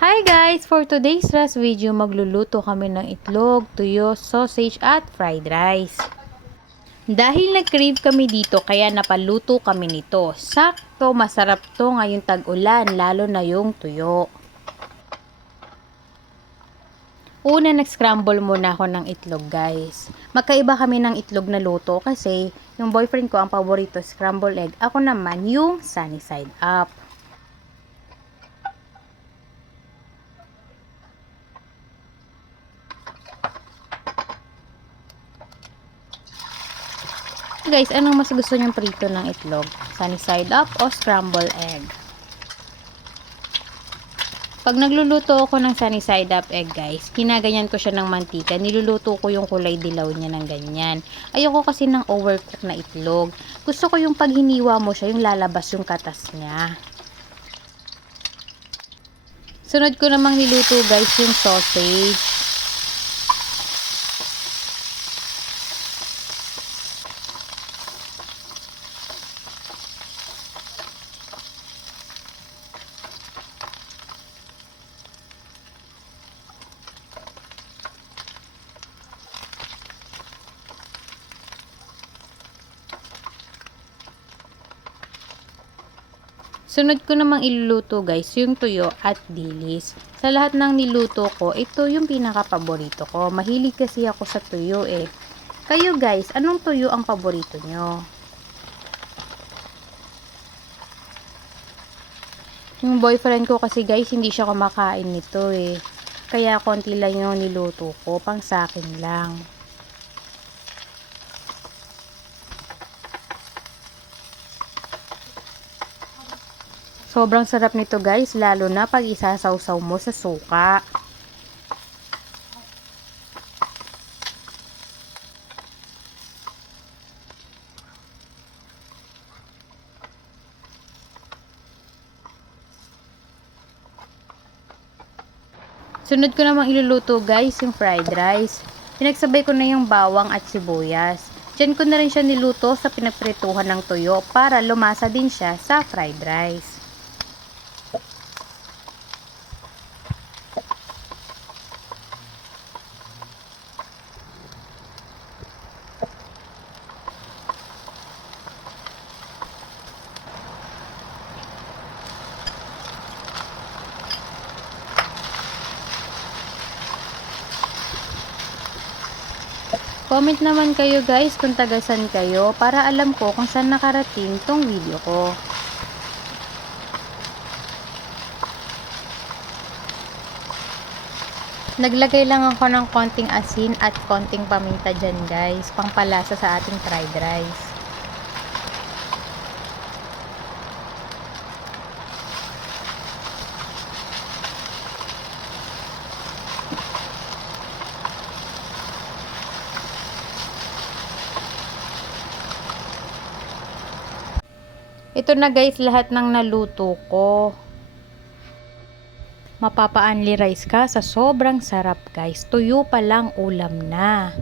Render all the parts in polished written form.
Hi guys! For today's last video, magluluto kami ng itlog, tuyo, sausage at fried rice. Dahil nag-crave kami dito kaya napaluto kami nito. Sakto, masarap to ngayong tag-ulan, lalo na yung tuyo. Una, nag-scramble muna ako ng itlog guys. Magkaiba kami ng itlog na luto kasi yung boyfriend ko ang paborito scramble egg. Ako naman yung sunny side up. Guys, anong mas gusto nyong prito ng itlog? Sunny side up o scramble egg? Pag nagluluto ako ng sunny side up egg guys, kinaganyan ko siya ng mantika. Niluluto ko yung kulay dilaw niya ng ganyan. Ayoko kasi ng overcook na itlog. Gusto ko yung pag hiniwa mo siya, yung lalabas yung katas niya. Sunod ko namang niluto guys yung sausage. Sunod ko namang iluluto guys, yung tuyo at dilis. Sa lahat ng niluto ko, ito yung pinaka-paborito ko. Mahilig kasi ako sa tuyo eh. Kayo guys, anong tuyo ang paborito nyo? Yung boyfriend ko kasi guys, hindi siya kumakain nito eh. Kaya konti lang yung niluto ko, pang sakin lang. Sobrang sarap nito guys, lalo na pag isasawsaw mo sa suka. Sunod ko namang iluluto guys, yung fried rice. Pinagsabay ko na yung bawang at sibuyas. Diyan ko na rin siya niluto sa pinagprituhan ng tuyo para lumasa din siya sa fried rice. Comment naman kayo guys kung tagasan kayo para alam ko kung saan nakarating tong video ko. Naglagay lang ako ng konting asin at konting paminta dyan guys, pangpalasa sa ating fried rice. Ito na guys lahat ng naluto ko. Mapapa-only rice ka sa sobrang sarap guys. Tuyo pa lang ulam na.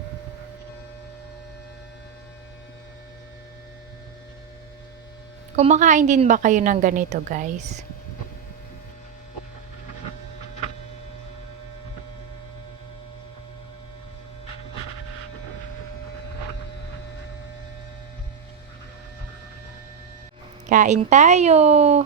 Kumakain din ba kayo ng ganito guys? Kain tayo!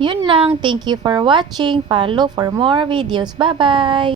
Yun lang. Thank you for watching. Follow for more videos. Bye-bye!